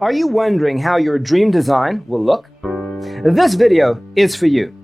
Are you wondering how your dream design will look? This video is for you.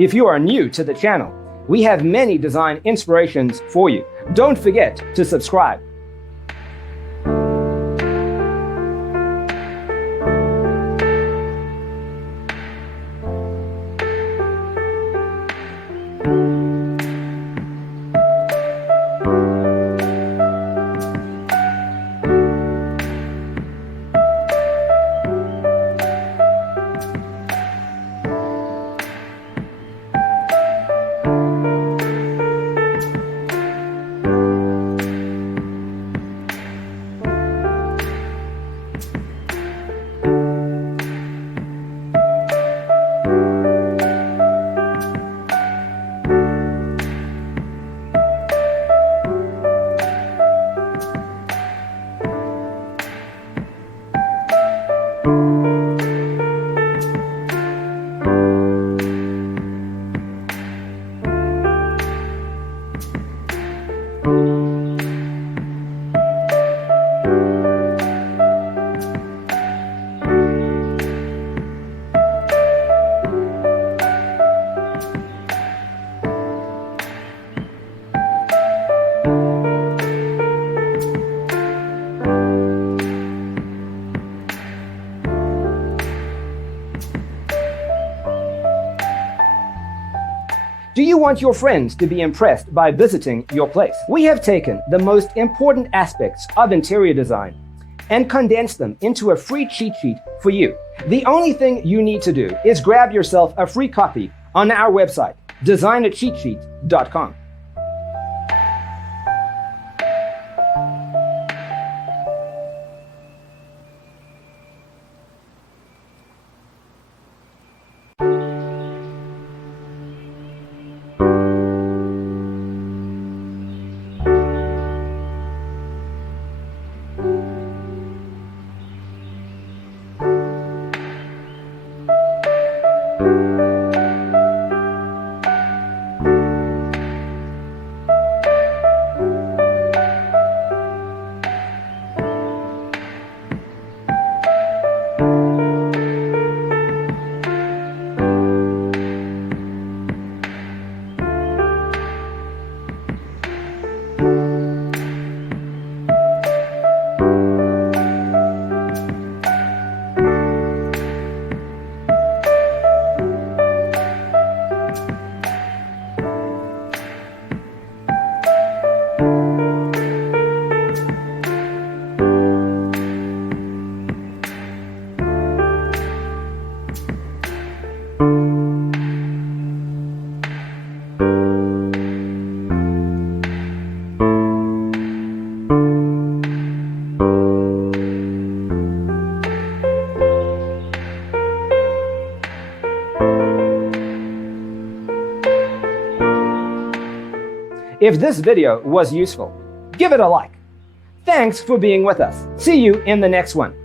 If you are new to the channel, we have many design inspirations for you. Don't forget to subscribe. Do you want your friends to be impressed by visiting your place? We have taken the most important aspects of interior design and condensed them into a free cheat sheet for you. The only thing you need to do is grab yourself a free copy on our website, designercheatsheet.com. If this video was useful, give it a like. Thanks for being with us. See you in the next one.